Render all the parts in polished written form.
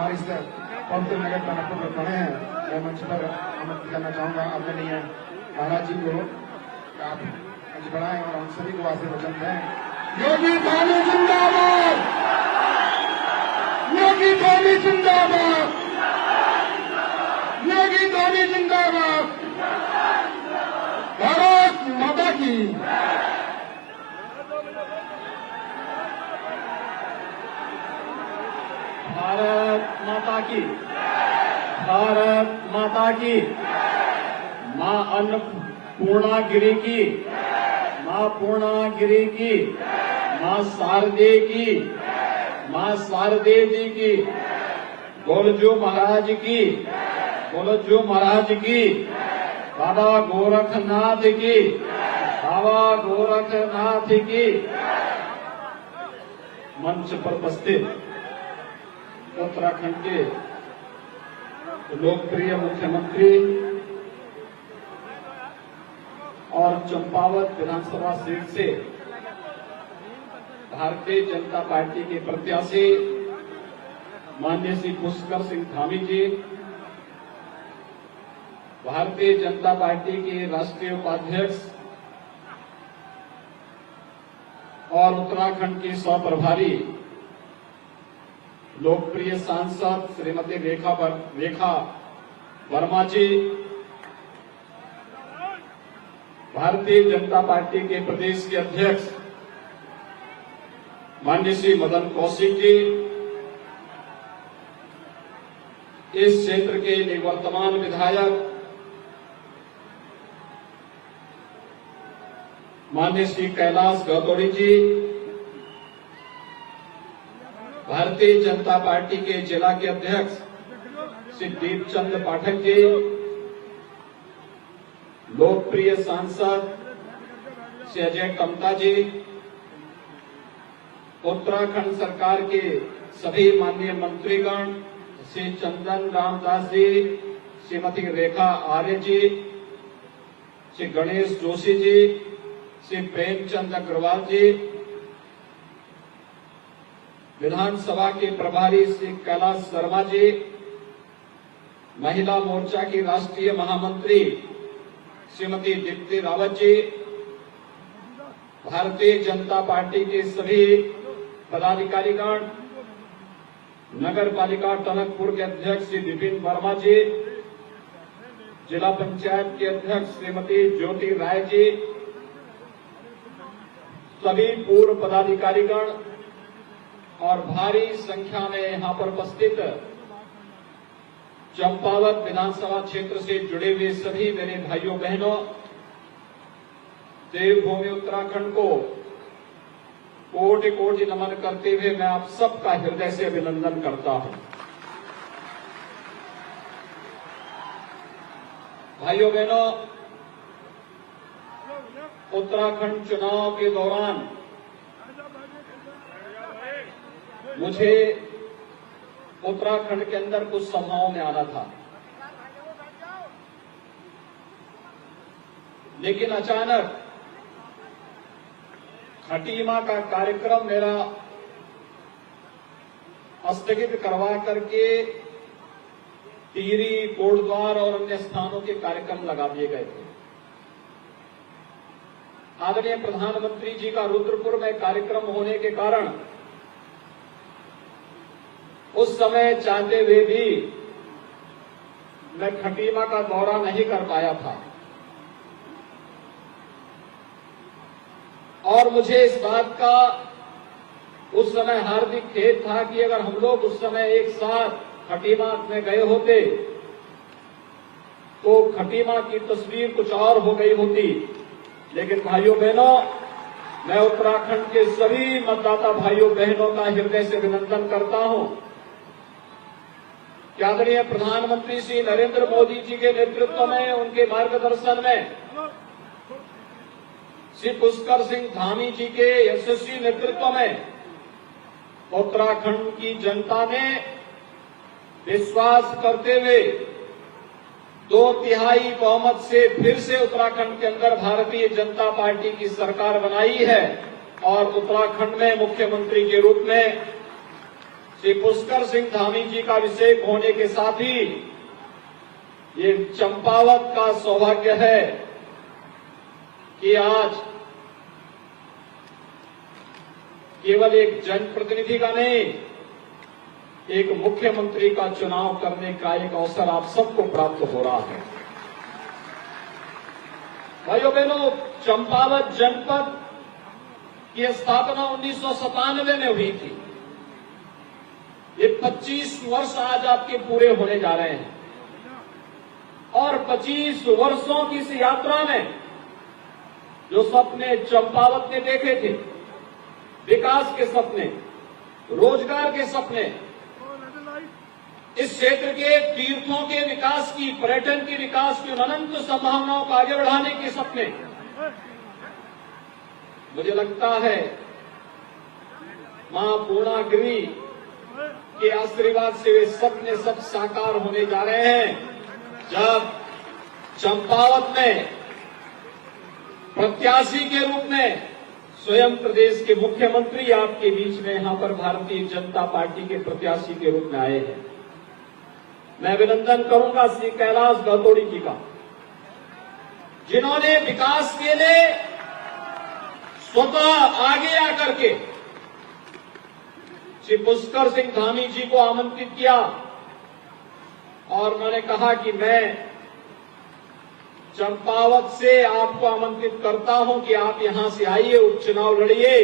हमारे इस पवित्र नगर टनकपुर में खड़े हैं, मैं मंच पर आमंत्रित करना चाहूंगा आदरणीय महाराज जी को, आप मंच बढ़ाएं और हम सभी को आशीर्वचन दें। योगी थानी जिंदाबाद, योगी थानी जिंदाबाद, योगी थानी जिंदाबाद, भारत माता की। भारत माता की, भारत माता की, मां अन्नपूर्णागिरी की, मां पूर्णागिरी की, मां शारदे की, मां शारदे जी की, गोलजू महाराज की, गोलजू महाराज की, बाबा गोरखनाथ की, बाबा गोरखनाथ की। मंच पर उपस्थित उत्तराखंड के लोकप्रिय मुख्यमंत्री और चंपावत विधानसभा सीट से भारतीय जनता पार्टी के प्रत्याशी माननीय श्री पुष्कर सिंह धामी जी, भारतीय जनता पार्टी के राष्ट्रीय उपाध्यक्ष और उत्तराखंड की सह प्रभारी लोकप्रिय सांसद श्रीमती रेखा वर्मा जी, भारतीय जनता पार्टी के प्रदेश के अध्यक्ष माननीय श्री मदन कौशिक जी, इस क्षेत्र के निवर्तमान विधायक माननीय श्री कैलाश गौतोड़ी जी, भारतीय जनता पार्टी के जिला के अध्यक्ष श्री दीपचंद पाठक जी, लोकप्रिय सांसद श्री अजय टमटा जी, उत्तराखंड सरकार के सभी माननीय मंत्रीगण श्री चंदन रामदास जी, श्रीमती रेखा आर्य जी, श्री गणेश जोशी जी, श्री प्रेमचंद अग्रवाल जी, विधानसभा के प्रभारी श्री कैलाश शर्मा जी, महिला मोर्चा की राष्ट्रीय महामंत्री श्रीमती दीप्ति रावत जी, भारतीय जनता पार्टी के सभी पदाधिकारीगण, नगर पालिका टनकपुर के अध्यक्ष श्री विपिन वर्मा जी, जिला पंचायत के अध्यक्ष श्रीमती ज्योति राय जी, सभी पूर्व पदाधिकारीगण और भारी संख्या में यहां पर उपस्थित चंपावत विधानसभा क्षेत्र से जुड़े हुए सभी मेरे भाइयों बहनों, देवभूमि उत्तराखंड को कोटि कोटि नमन करते हुए मैं आप सबका हृदय से अभिनंदन करता हूं। भाइयों बहनों, उत्तराखंड चुनाव के दौरान मुझे उत्तराखंड के अंदर कुछ सभाओं में आना था, लेकिन अचानक खटीमा का कार्यक्रम मेरा स्थगित करवा करके टिहरी, कोटद्वार और अन्य स्थानों के कार्यक्रम लगा दिए गए थे। आदरणीय प्रधानमंत्री जी का रुद्रपुर में कार्यक्रम होने के कारण उस समय चाहते हुए भी मैं खटीमा का दौरा नहीं कर पाया था और मुझे इस बात का उस समय हार्दिक खेद था कि अगर हम लोग उस समय एक साथ खटीमा में गए होते तो खटीमा की तस्वीर कुछ और हो गई होती। लेकिन भाइयों बहनों, मैं उत्तराखंड के सभी मतदाता भाइयों बहनों का हृदय से अभिनंदन करता हूं कि आदरणीय प्रधानमंत्री श्री नरेंद्र मोदी जी के नेतृत्व में, उनके मार्गदर्शन में, श्री पुष्कर सिंह धामी जी के यशस्वी नेतृत्व में उत्तराखंड की जनता ने विश्वास करते हुए 2/3 बहुमत से फिर से उत्तराखंड के अंदर भारतीय जनता पार्टी की सरकार बनाई है और उत्तराखंड में मुख्यमंत्री के रूप में श्री पुष्कर सिंह धामी जी का अभिषेक होने के साथ ही ये चंपावत का सौभाग्य है कि आज केवल एक जनप्रतिनिधि का नहीं, एक मुख्यमंत्री का चुनाव करने का एक अवसर आप सबको प्राप्त हो रहा है। भाइयों बहनों, चंपावत जनपद की स्थापना 1997 में हुई थी। ये 25 वर्ष आज आपके पूरे होने जा रहे हैं और 25 वर्षों की इस यात्रा में जो सपने चंपावत ने देखे थे, विकास के सपने, रोजगार के सपने, इस क्षेत्र के तीर्थों के विकास की, पर्यटन के विकास की अनंत संभावनाओं को आगे बढ़ाने के सपने, मुझे लगता है मां पूर्णागिरी के आशीर्वाद से वे सपने सब साकार होने जा रहे हैं। जब चंपावत में प्रत्याशी के रूप में स्वयं प्रदेश के मुख्यमंत्री आपके बीच में यहां पर भारतीय जनता पार्टी के प्रत्याशी के रूप में आए हैं, मैं अभिनंदन करूंगा श्री कैलाश गौतोड़ी जी का, जिन्होंने विकास के लिए स्वतः आगे आकर के श्री पुष्कर सिंह धामी जी को आमंत्रित किया और मैंने कहा कि मैं चंपावत से आपको आमंत्रित करता हूं कि आप यहां से आइए, उपचुनाव लड़िए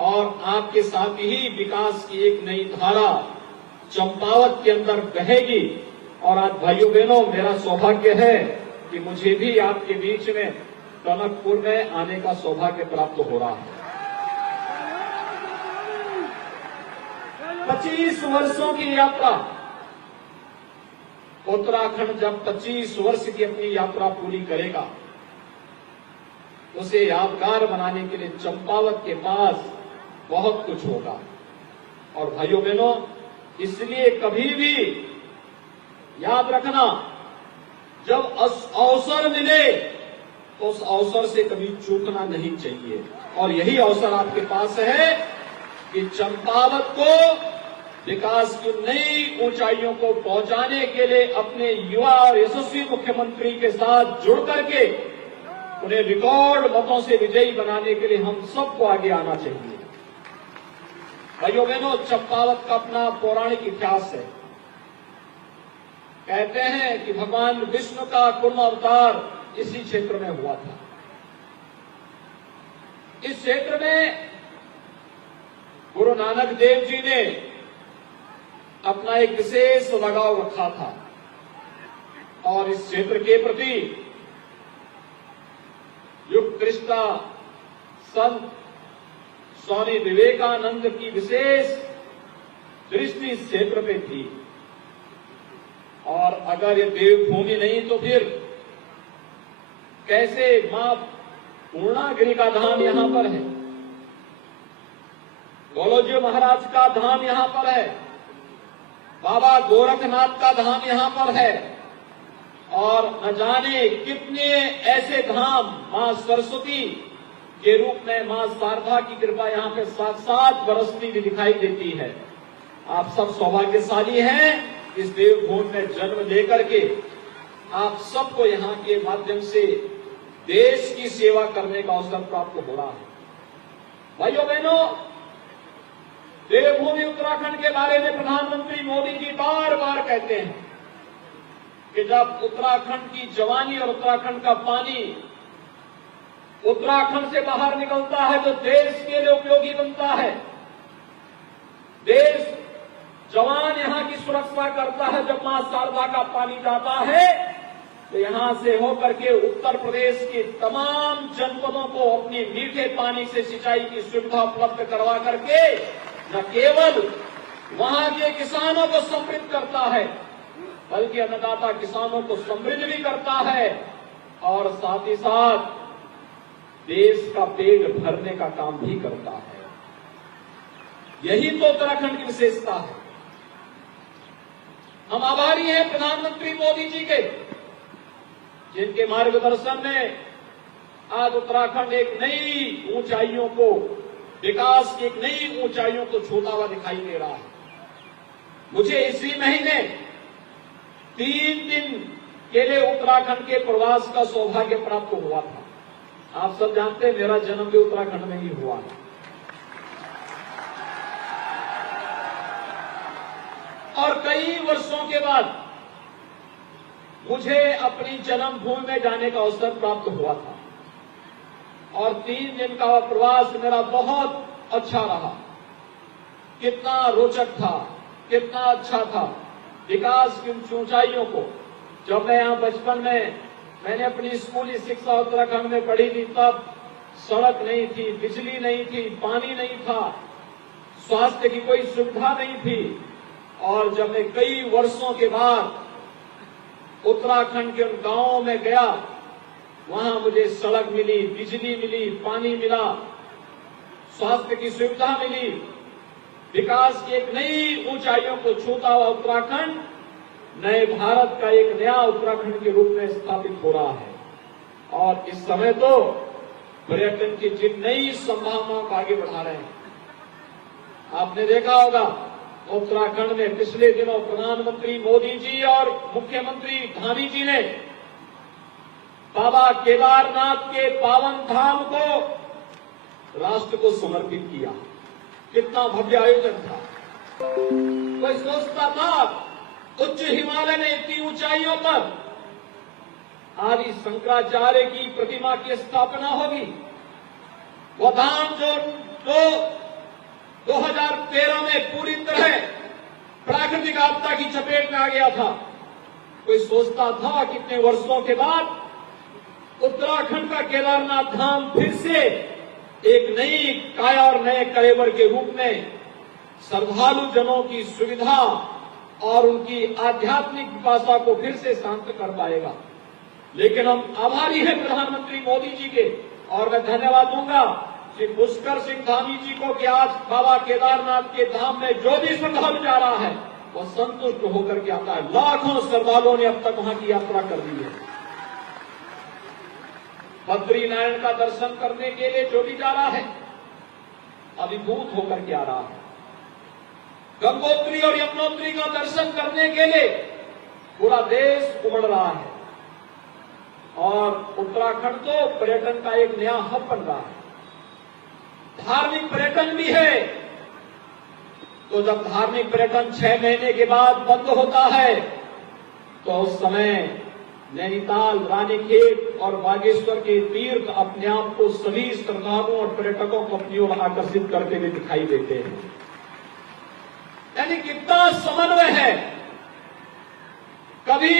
और आपके साथ ही विकास की एक नई धारा चंपावत के अंदर बहेगी। और आज भाइयों बहनों, मेरा सौभाग्य है कि मुझे भी आपके बीच में टनकपुर में आने का सौभाग्य प्राप्त हो रहा है। 25 वर्षों की यात्रा, उत्तराखंड जब 25 वर्ष की अपनी यात्रा पूरी करेगा, उसे यादगार बनाने के लिए चंपावत के पास बहुत कुछ होगा। और भाइयों बहनों, इसलिए कभी भी याद रखना, जब अवसर मिले तो उस अवसर से कभी चूकना नहीं चाहिए। और यही अवसर आपके पास है कि चंपावत को विकास की नई ऊंचाइयों को पहुंचाने के लिए अपने युवा और यशस्वी मुख्यमंत्री के साथ जुड़ करके उन्हें रिकॉर्ड मतों से विजयी बनाने के लिए हम सबको आगे आना चाहिए। भाइयों बहनों, चंपावत का अपना पौराणिक इतिहास है। कहते हैं कि भगवान विष्णु का कुर्म अवतार इसी क्षेत्र में हुआ था। इस क्षेत्र में गुरु नानक देव जी ने अपना एक विशेष लगाव रखा था और इस क्षेत्र के प्रति युग दृष्टा संत स्वामी विवेकानंद की विशेष दृष्टि इस क्षेत्र में थी। और अगर ये देवभूमि नहीं तो फिर कैसे मां पूर्णागिरी का धाम यहां पर है, गोलोजी महाराज का धाम यहां पर है, बाबा गोरखनाथ का धाम यहां पर है और न जाने कितने ऐसे धाम मां सरस्वती के रूप में मां शारदा की कृपा यहां पे साक्षात बरसती भी दिखाई देती है। आप सब सौभाग्यशाली हैं इस देवभूमि में जन्म लेकर के आप सबको यहाँ के माध्यम से देश की सेवा करने का अवसर प्राप्त हो रहा है। भाइयों बहनों, देवभूमि उत्तराखंड के बारे में प्रधानमंत्री मोदी जी बार बार कहते हैं कि जब उत्तराखंड की जवानी और उत्तराखंड का पानी उत्तराखंड से बाहर निकलता है तो देश के लिए उपयोगी बनता है। देश जवान यहाँ की सुरक्षा करता है। जब मां शारदा का पानी जाता है तो यहां से होकर के उत्तर प्रदेश के तमाम जनपदों को अपनी मीठे पानी से सिंचाई की सुविधा उपलब्ध करवा करके न केवल वहां के किसानों को समृद्ध करता है बल्कि अन्नदाता किसानों को समृद्ध भी करता है और साथ ही साथ देश का पेट भरने का काम भी करता है। यही तो उत्तराखंड की विशेषता है। हम आभारी हैं प्रधानमंत्री मोदी जी के, जिनके मार्गदर्शन में आज उत्तराखंड एक नई ऊंचाइयों को, विकास की एक नई ऊंचाइयों को छूता हुआ दिखाई दे रहा है। मुझे इसी महीने 3 दिन के लिए उत्तराखंड के प्रवास का सौभाग्य प्राप्त हुआ था। आप सब जानते हैं मेरा जन्म भी उत्तराखंड में ही हुआ है। और कई वर्षों के बाद मुझे अपनी जन्मभूमि में जाने का अवसर प्राप्त हुआ था और 3 दिन का प्रवास मेरा बहुत अच्छा रहा। कितना रोचक था, कितना अच्छा था। विकास की ऊंचाइयों को जब मैं यहाँ बचपन में मैंने अपनी स्कूली शिक्षा उत्तराखंड में पढ़ी थी, तब सड़क नहीं थी, बिजली नहीं थी, पानी नहीं था, स्वास्थ्य की कोई सुविधा नहीं थी। और जब मैं कई वर्षों के बाद उत्तराखंड के उन गांवों में गया, वहां मुझे सड़क मिली, बिजली मिली, पानी मिला, स्वास्थ्य की सुविधा मिली। विकास की एक नई ऊंचाइयों को छूता हुआ उत्तराखंड नए भारत का एक नया उत्तराखंड के रूप में स्थापित हो रहा है। और इस समय तो पर्यटन की जिन नई संभावनाओं को आगे बढ़ा रहे हैं। आपने देखा होगा उत्तराखंड में पिछले दिनों प्रधानमंत्री मोदी जी और मुख्यमंत्री धामी जी ने बाबा केदारनाथ के पावन धाम को राष्ट्र को समर्पित किया। कितना भव्य आयोजन था। कोई सोचता था उच्च हिमालय में इतनी ऊंचाइयों पर आदि शंकराचार्य की प्रतिमा की स्थापना होगी। वो धाम जो 2013 में पूरी तरह प्राकृतिक आपदा की चपेट में आ गया था। कोई सोचता था कितने वर्षों के बाद उत्तराखंड का केदारनाथ धाम फिर से एक नई काया और नए कलेवर के रूप में श्रद्धालु जनों की सुविधा और उनकी आध्यात्मिक पिपासा को फिर से शांत कर पाएगा। लेकिन हम आभारी हैं प्रधानमंत्री मोदी जी के, और मैं धन्यवाद दूंगा श्री पुष्कर सिंह धामी जी को कि आज बाबा केदारनाथ के धाम में जो भी श्रद्धालु जा रहा है वह संतुष्ट होकर के आता है। लाखों श्रद्धालुओं ने अब तक वहां की यात्रा कर ली है। बद्रीनारायण का दर्शन करने के लिए जो भी जा रहा है अभिभूत होकर के आ रहा है। गंगोत्री और यमुनोत्री का दर्शन करने के लिए पूरा देश उमड़ रहा है। और उत्तराखंड तो पर्यटन का एक नया हब बन रहा है। धार्मिक पर्यटन भी है। तो जब धार्मिक पर्यटन 6 महीने के बाद बंद होता है तो उस समय नैनीताल, रानीखेत और बागेश्वर के तीर्थ अपने आप को सभी श्रद्धालुओं और पर्यटकों को अपनी ओर आकर्षित करते हुए दिखाई देते हैं। यानी कितना समन्वय है। कभी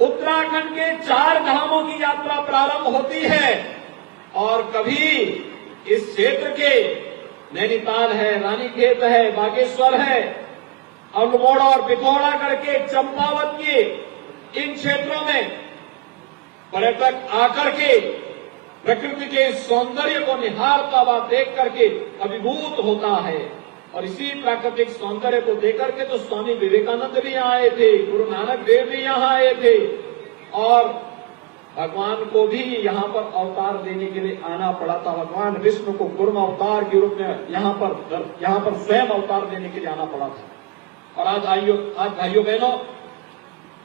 उत्तराखंड के 4 धामों की यात्रा प्रारंभ होती है और कभी इस क्षेत्र के नैनीताल है, रानीखेत है, बागेश्वर है, अल्मोड़ा और पिथौरागढ़ के चंपावत के इन क्षेत्रों में पर्यटक आकर के प्रकृति के सौंदर्य को निहारता हुआ देख करके अभिभूत होता है। और इसी प्राकृतिक सौंदर्य को देख करके तो स्वामी विवेकानंद भी यहाँ आए थे, गुरु नानक देव भी यहाँ आए थे और भगवान को भी यहाँ पर अवतार देने के लिए आना पड़ा था। भगवान विष्णु को कुर्म अवतार के रूप में यहाँ पर स्वयं अवतार देने के लिए आना पड़ा था। और आज भाइयों बहनों,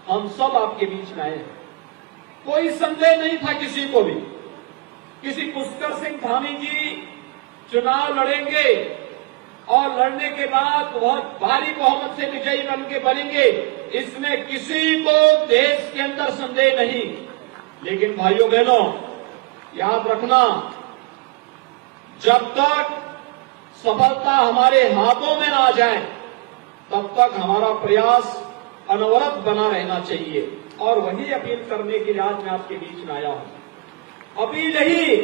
हम सब आपके बीच में आए हैं। कोई संदेह नहीं था किसी को भी, किसी पुष्कर सिंह धामी जी चुनाव लड़ेंगे और लड़ने के बाद बहुत भारी बहुमत से विजयी बन के बनेंगे, इसमें किसी को देश के अंदर संदेह नहीं। लेकिन भाइयों बहनों, याद रखना, जब तक सफलता हमारे हाथों में ना जाए तब तक हमारा प्रयास अनवरत बना रहना चाहिए। और वही अपील करने के लिए आज मैं आपके बीच में आया हूं। अपील यही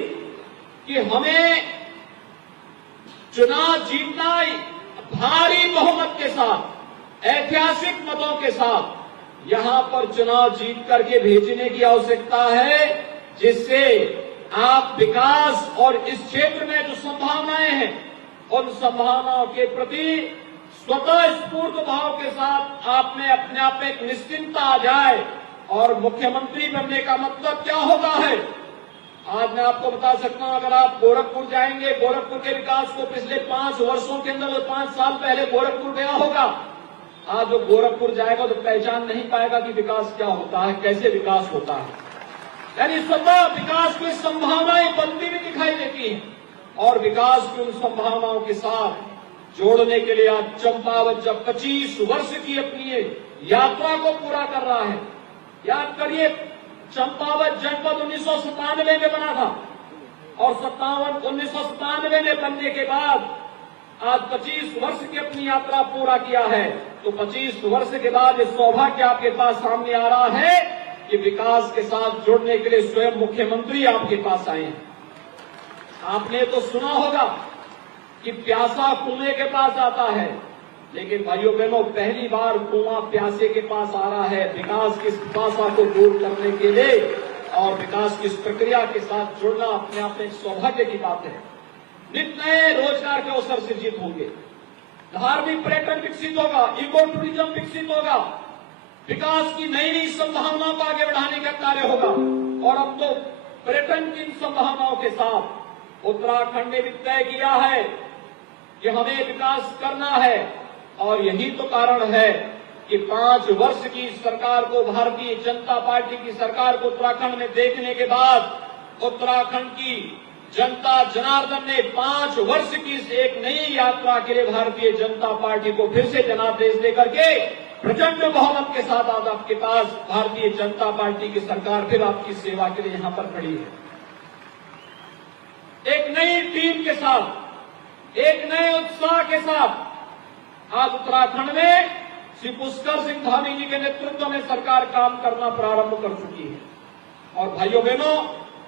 कि हमें चुनाव जीतना भारी बहुमत के साथ, ऐतिहासिक मतों के साथ यहां पर चुनाव जीत करके भेजने की आवश्यकता है, जिससे आप विकास और इस क्षेत्र में जो संभावनाएं हैं उन संभावनाओं के प्रति स्वतः स्फूर्त भाव के साथ आप में अपने आप में एक निश्चिंतता आ जाए। और मुख्यमंत्री बनने का मतलब क्या होता है, आज मैं आपको बता सकता हूं। अगर आप गोरखपुर जाएंगे, गोरखपुर के विकास को पिछले 5 वर्षों के अंदर, 5 साल पहले गोरखपुर गया होगा, आज जो गोरखपुर जाएगा तो पहचान नहीं पाएगा कि विकास क्या होता है, कैसे विकास होता है। यानी स्वतः विकास की संभावनाएं बनती हुई दिखाई देती हैं और विकास की उन संभावनाओं के साथ जोड़ने के लिए आज चंपावत जब 25 वर्ष की अपनी यात्रा को पूरा कर रहा है। याद करिए, चंपावत जनपद 1997 में बना था और 1997 में बनने के बाद आज 25 वर्ष की अपनी यात्रा पूरा किया है। तो 25 वर्ष के बाद ये सौभाग्य आपके पास सामने आ रहा है कि विकास के साथ जुड़ने के लिए स्वयं मुख्यमंत्री आपके पास आए हैं। आपने तो सुना होगा कि प्यासा कुएं के पास आता है, लेकिन भाइयों बहनों पहली बार कुआं प्यासे के पास आ रहा है विकास की प्यासा को दूर करने के लिए। और विकास की इस प्रक्रिया के साथ जुड़ना अपने आप में एक सौभाग्य की बात है। नित नए रोजगार के अवसर सृजित होंगे, धार्मिक पर्यटन विकसित होगा, इको टूरिज्म विकसित होगा, विकास की नई नई संभावनाओं को आगे बढ़ाने का कार्य होगा। और अब तो पर्यटन की इन संभावनाओं के साथ उत्तराखंड ने भी तय किया है कि हमें विकास करना है। और यही तो कारण है कि 5 वर्ष की सरकार को, भारतीय जनता पार्टी की सरकार को उत्तराखंड में देखने के बाद उत्तराखंड की जनता जनार्दन ने 5 वर्ष की इस एक नई यात्रा के लिए भारतीय जनता पार्टी को फिर से जनादेश देकर के प्रचंड बहुमत के साथ आज आपके पास भारतीय जनता पार्टी की सरकार फिर आपकी सेवा के लिए यहां पर खड़ी है। एक नई टीम के साथ, एक नए उत्साह के साथ आज उत्तराखंड में श्री पुष्कर सिंह धामी जी के नेतृत्व में सरकार काम करना प्रारंभ कर चुकी है। और भाइयों बहनों,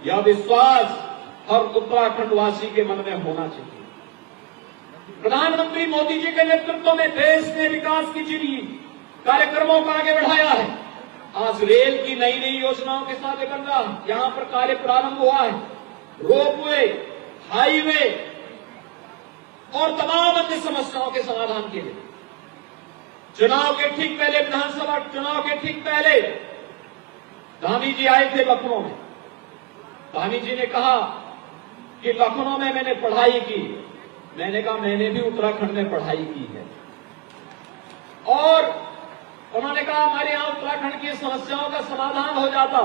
यह विश्वास हर उत्तराखंड वासी के मन में होना चाहिए। प्रधानमंत्री मोदी जी के नेतृत्व में देश ने विकास की जिन कार्यक्रमों को आगे बढ़ाया है। आज रेल की नई नई योजनाओं के साथ बन रहा है, यहां पर कार्य प्रारंभ हुआ है। रोपवे, हाईवे और तमाम अन्य समस्याओं के समाधान के लिए चुनाव के ठीक पहले, विधानसभा चुनाव के ठीक पहले धामी जी आए थे लखनऊ में। धामी जी ने कहा कि लखनऊ में मैंने पढ़ाई की। मैंने कहा मैंने भी उत्तराखंड में पढ़ाई की है। और उन्होंने कहा हमारे यहां उत्तराखंड की समस्याओं का समाधान हो जाता।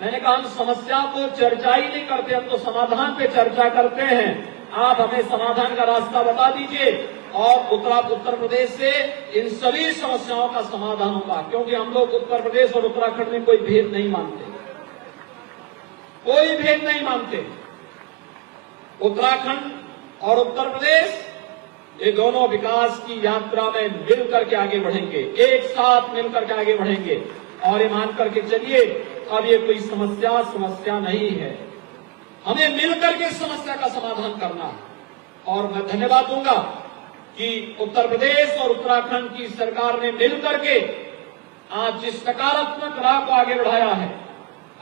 मैंने कहा हम समस्या को चर्चा ही नहीं करते, हम तो समाधान पे चर्चा करते हैं। आप हमें समाधान का रास्ता बता दीजिए और उत्तर प्रदेश से इन सभी समस्याओं का समाधान होगा। क्योंकि हम लोग उत्तर प्रदेश और उत्तराखंड में कोई भेद नहीं मानते, कोई भेद नहीं मानते। उत्तराखंड और उत्तर प्रदेश ये दोनों विकास की यात्रा में मिलकर के आगे बढ़ेंगे, एक साथ मिलकर के आगे बढ़ेंगे। और ये मान करके चलिए, अब ये कोई समस्या नहीं है, हमें मिलकर के इस समस्या का समाधान करना है। और मैं धन्यवाद दूंगा कि उत्तर प्रदेश और उत्तराखंड की सरकार ने मिलकर के आज जिस सकारात्मक राह को आगे बढ़ाया है,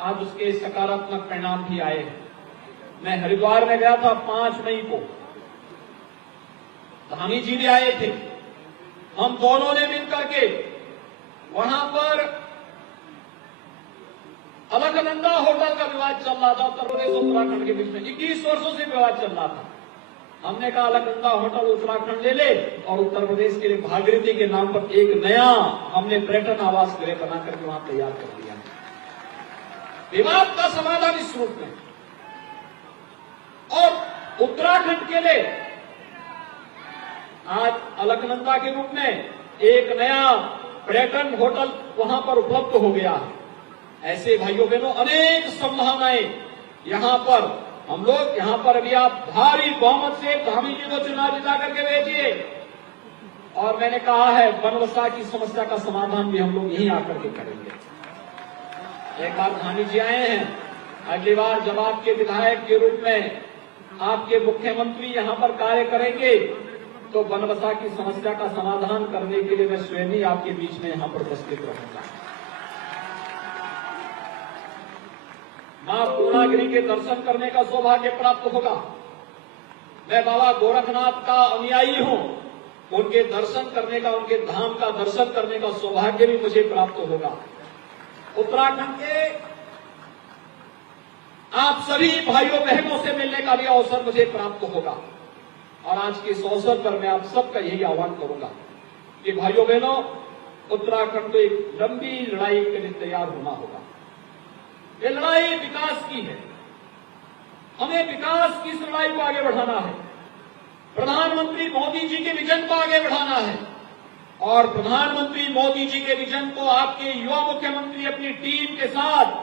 आज उसके सकारात्मक परिणाम भी आए हैं। मैं हरिद्वार में गया था 5 मई को, धामी जी भी आए थे। हम दोनों ने मिलकर के वहां पर अलकनंदा होटल का विवाद चल रहा था उत्तर प्रदेश और उत्तराखंड के बीच में, 21 वर्षों से विवाद चल रहा था। हमने कहा अलकनंदा होटल उत्तराखंड ले ले और उत्तर प्रदेश के लिए भागीरथी के नाम पर एक नया हमने पर्यटन आवास गृह बना करके वहां तैयार कर दिया। विवाद का समाधान इस रूप में। और उत्तराखंड के लिए आज अलकनंदा के रूप में एक नया पर्यटन होटल वहां पर उपलब्ध हो गया है। ऐसे भाइयों बहनों अनेक संभावनाएं यहां पर, हम लोग यहां पर अभी आप भारी बहुमत से धामी जी को चुनाव जिता करके भेजिए। और मैंने कहा है बनवसा की समस्या का समाधान भी हम लोग यहीं आकर के करेंगे। एक बार धामी जी आए हैं, अगली बार जब आपके विधायक के रूप में आपके मुख्यमंत्री यहां पर कार्य करेंगे तो बनवसा की समस्या का समाधान करने के लिए मैं स्वयं ही आपके बीच में यहां पर उपस्थित रहूंगा। मां पूर्णागिरी के दर्शन करने का सौभाग्य प्राप्त होगा। मैं बाबा गोरखनाथ का अनुयायी हूं, उनके दर्शन करने का, उनके धाम का दर्शन करने का सौभाग्य भी मुझे प्राप्त होगा। उत्तराखंड के आप सभी भाइयों बहनों से मिलने का भी अवसर मुझे प्राप्त होगा। और आज के इस अवसर पर मैं आप सबका यही आह्वान करूंगा कि भाइयों बहनों, उत्तराखंड को एक लंबी लड़ाई के लिए तैयार होना होगा। ये लड़ाई विकास की है, हमें विकास की इस लड़ाई को आगे बढ़ाना है। प्रधानमंत्री मोदी जी के विजन को आगे बढ़ाना है और प्रधानमंत्री मोदी जी के विजन को आपके युवा मुख्यमंत्री अपनी टीम के साथ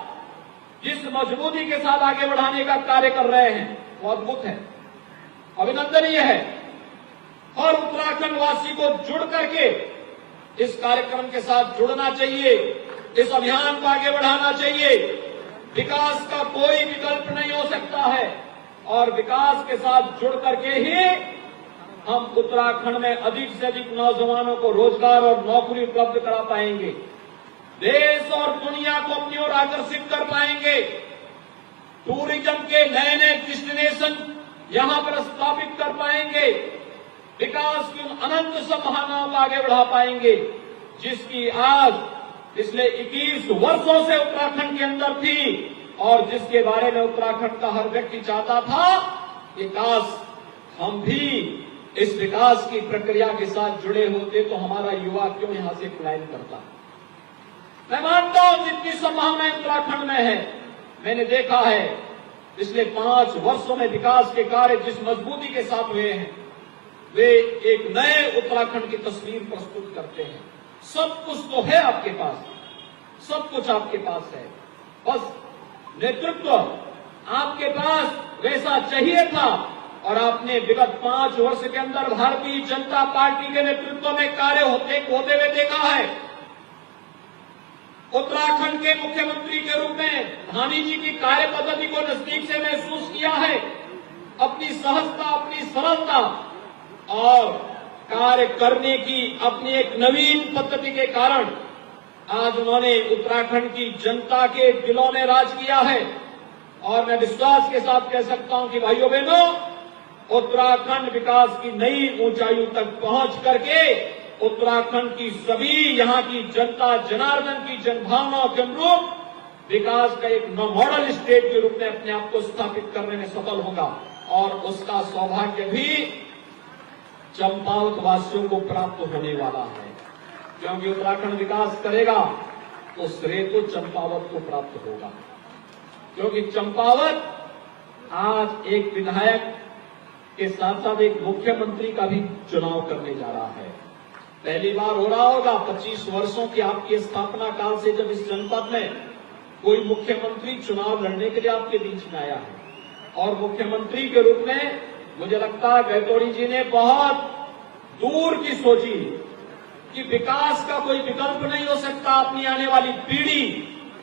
जिस मजबूती के साथ आगे बढ़ाने का कार्य कर रहे हैं वो अद्भुत है, अभिनंदनीय है। और उत्तराखंड वासी को जुड़ करके इस कार्यक्रम के साथ जुड़ना चाहिए, इस अभियान को आगे बढ़ाना चाहिए। विकास का कोई विकल्प नहीं हो सकता है और विकास के साथ जुड़ करके ही हम उत्तराखंड में अधिक से अधिक नौजवानों को रोजगार और नौकरी उपलब्ध करा पाएंगे, देश और दुनिया को अपनी ओर आकर्षित कर पाएंगे, टूरिज्म के नए नए डेस्टिनेशन यहां पर स्थापित कर पाएंगे, विकास की अनंत संभावनाओं को आगे बढ़ा पाएंगे, जिसकी आज पिछले 21 वर्षों से उत्तराखंड के अंदर थी और जिसके बारे में उत्तराखंड का हर व्यक्ति चाहता था कि काश हम भी इस विकास की प्रक्रिया के साथ जुड़े होते तो हमारा युवा क्यों यहां से पलायन करता। मैं मानता हूं जितनी संभावनाएं उत्तराखंड में है, मैंने देखा है पिछले 5 वर्षों में विकास के कार्य जिस मजबूती के साथ हुए हैं वे एक नए उत्तराखंड की तस्वीर प्रस्तुत करते हैं। सब कुछ तो है आपके पास, सब कुछ आपके पास है, बस नेतृत्व आपके पास वैसा चाहिए था और आपने विगत 5 वर्ष के अंदर भारतीय जनता पार्टी के नेतृत्व में कार्य होते हुए देखा है। उत्तराखंड के मुख्यमंत्री के रूप में धामी जी की कार्य पद्धति को नजदीक से महसूस किया है। अपनी सहजता, अपनी सरलता और कार्य करने की अपनी एक नवीन पद्धति के कारण आज उन्होंने उत्तराखंड की जनता के दिलों में राज किया है और मैं विश्वास के साथ कह सकता हूं कि भाइयों बहनों, उत्तराखंड विकास की नई ऊंचाइयों तक पहुंच करके उत्तराखंड की सभी यहां की जनता जनार्दन की जनभावनाओं के अनुरूप विकास का एक मॉडल स्टेट के रूप में अपने आप को स्थापित करने में सफल होगा और उसका सौभाग्य भी चंपावत वासियों को प्राप्त होने वाला है, क्योंकि उत्तराखंड विकास करेगा तो श्रेय तो चंपावत को प्राप्त होगा, क्योंकि चंपावत आज एक विधायक के साथ साथ एक मुख्यमंत्री का भी चुनाव करने जा रहा है। पहली बार हो रहा होगा 25 वर्षों की आपकी स्थापना काल से जब इस जनपद में कोई मुख्यमंत्री चुनाव लड़ने के लिए आपके बीच में आया है और मुख्यमंत्री के रूप में मुझे लगता है गैतोड़ी जी ने बहुत दूर की सोची कि विकास का कोई विकल्प नहीं हो सकता अपनी आने वाली पीढ़ी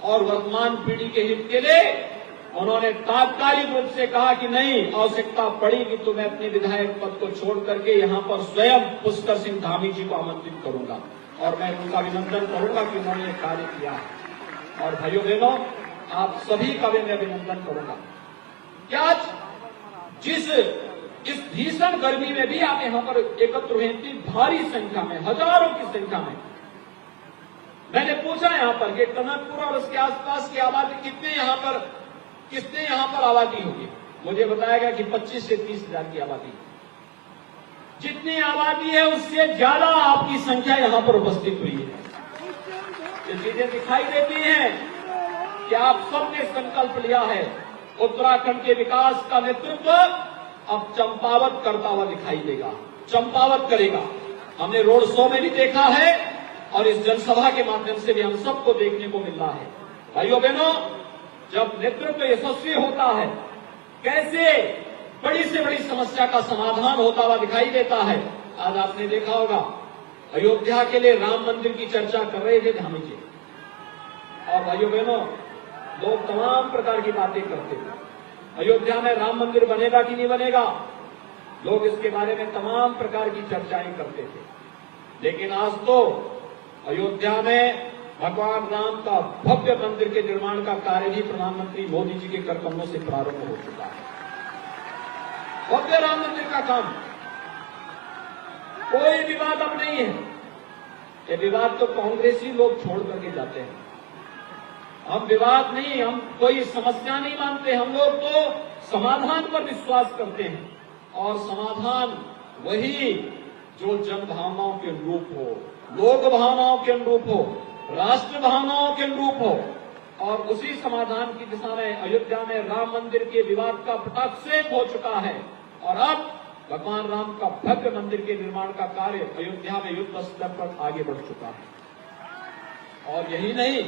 और वर्तमान पीढ़ी के हित के लिए। उन्होंने तात्कालिक रूप से कहा कि नहीं, आवश्यकता पड़ेगी तो मैं अपने विधायक पद को छोड़ करके यहां पर स्वयं पुष्कर सिंह धामी जी को आमंत्रित करूंगा और मैं उनका अभिनंदन करूंगा कि उन्होंने कार्य किया। और भाइयों बहनों, आप सभी का भी मैं अभिनंदन करूंगा कि आज जिस इस भीषण गर्मी में भी आप यहां पर एकत्र हुए इतनी भारी संख्या में, हजारों की संख्या में। मैंने पूछा यहां पर कि टनकपुर और उसके आसपास की आबादी कितने यहां पर आबादी होगी। मुझे बताया गया कि 25 से 30 हजार की आबादी। जितनी आबादी है उससे ज्यादा आपकी संख्या यहां पर उपस्थित हुई है। ये चीजें दिखाई देती हैं कि आप सबने संकल्प लिया है उत्तराखंड के विकास का नेतृत्व अब चंपावत करता हुआ दिखाई देगा, चंपावत करेगा। हमने रोड शो में भी देखा है और इस जनसभा के माध्यम से भी हम सबको देखने को मिल रहा है। भाइयों बहनों, जब नेतृत्व यशस्वी होता है, कैसे बड़ी से बड़ी समस्या का समाधान होता हुआ दिखाई देता है। आज आपने देखा होगा अयोध्या के लिए राम मंदिर की चर्चा कर रहे थे धामी जी, और भाइयों बहनों लोग तमाम प्रकार की बातें करते थे। अयोध्या में राम मंदिर बनेगा कि नहीं बनेगा, लोग इसके बारे में तमाम प्रकार की चर्चाएं करते थे। लेकिन आज तो अयोध्या में भगवान राम का भव्य मंदिर के निर्माण का कार्य भी प्रधानमंत्री मोदी जी के कर कमलों से प्रारंभ हो चुका है। भव्य राम मंदिर का काम, कोई विवाद अब नहीं है। ये विवाद तो कांग्रेसी लोग छोड़ करके जाते हैं। हम विवाद नहीं, हम कोई समस्या नहीं मानते। हम लोग तो समाधान पर विश्वास करते हैं और समाधान वही जो जन भावनाओं के अनुरूप हो, लोक भावनाओं के अनुरूप हो, राष्ट्र भावनाओं के अनुरूप हो, और उसी समाधान की दिशा में अयोध्या में राम मंदिर के विवाद का पटाक्षेप हो चुका है और अब भगवान राम का भव्य मंदिर के निर्माण का कार्य अयोध्या में युद्ध स्तर पर आगे बढ़ चुका है। और यही नहीं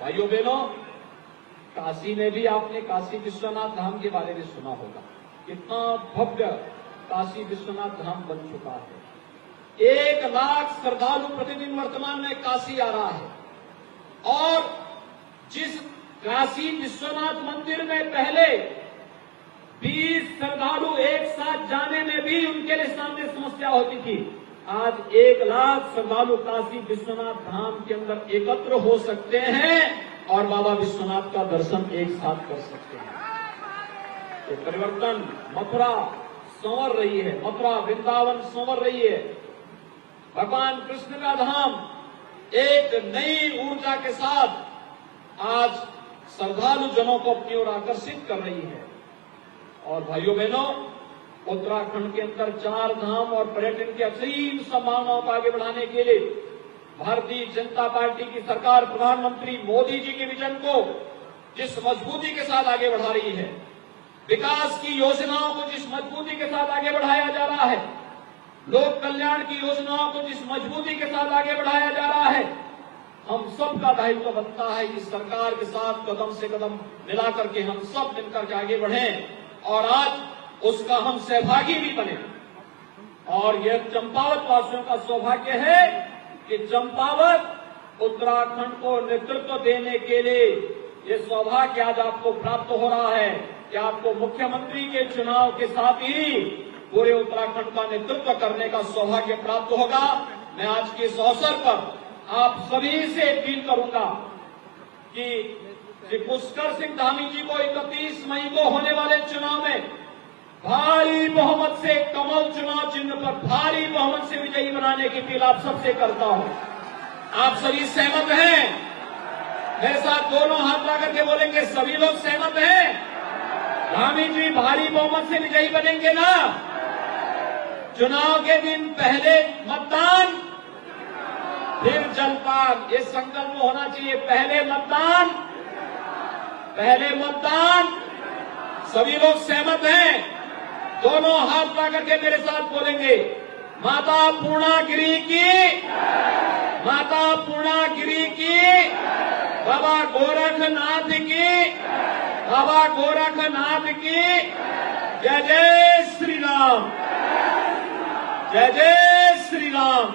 भाइयों बहनों, काशी में भी आपने काशी विश्वनाथ धाम के बारे में सुना होगा। कितना भव्य काशी विश्वनाथ धाम बन चुका है। 1 लाख श्रद्धालु प्रतिदिन वर्तमान में काशी आ रहा है और जिस काशी विश्वनाथ मंदिर में पहले 20 श्रद्धालु एक साथ जाने में भी उनके लिए सामने समस्या होती थी, आज 1 लाख श्रद्धालु काशी विश्वनाथ धाम के अंदर एकत्र हो सकते हैं और बाबा विश्वनाथ का दर्शन एक साथ कर सकते हैं। ये परिवर्तन मथुरा संवर रही है, मथुरा वृंदावन संवर रही है। भगवान कृष्ण का धाम एक नई ऊर्जा के साथ आज श्रद्धालु जनों को अपनी ओर आकर्षित कर रही है। और भाइयों बहनों, उत्तराखंड के अंदर 4 धाम और पर्यटन की असीम संभावनाओं को आगे बढ़ाने के लिए भारतीय जनता पार्टी की सरकार प्रधानमंत्री मोदी जी के विजन को जिस मजबूती के साथ आगे बढ़ा रही है, विकास की योजनाओं को जिस मजबूती के साथ आगे बढ़ाया जा रहा है, लोक कल्याण की योजनाओं को जिस मजबूती के साथ आगे बढ़ाया जा रहा है, हम सब का दायित्व बनता है कि सरकार के साथ कदम से कदम मिलाकर के हम सब मिलकर के आगे बढ़ें और आज उसका हम सहभागी भी बने। और यह चंपावत वासियों का सौभाग्य है कि चंपावत उत्तराखंड को नेतृत्व देने के लिए ये सौभाग्य आज आपको प्राप्त हो रहा है कि आपको मुख्यमंत्री के चुनाव के साथ ही पूरे उत्तराखंड का नेतृत्व करने का सौभाग्य प्राप्त होगा। मैं आज के इस अवसर पर आप सभी से अपील करूंगा कि श्री पुष्कर सिंह धामी जी को 31 मई को होने वाले चुनाव में भारी बहुमत से कमल चुनाव चिन्ह पर भारी बहुमत से विजयी बनाने की अपील आप सबसे करता हूं। आप सभी सहमत हैं? मेरे साथ दोनों हाथ ला करके बोलेंगे, सभी लोग सहमत हैं? धामी जी भारी बहुमत से विजयी बनेंगे ना? चुनाव के दिन पहले मतदान फिर जलपान, ये संकल्प होना चाहिए। पहले मतदान। सभी लोग सहमत हैं? दोनों हाथ ला करके मेरे साथ बोलेंगे, माता पूर्णागिरी की, माता पूर्णागिरी की, बाबा गोरखनाथ की, बाबा गोरखनाथ की। जय जय श्री राम, जय जय श्री राम।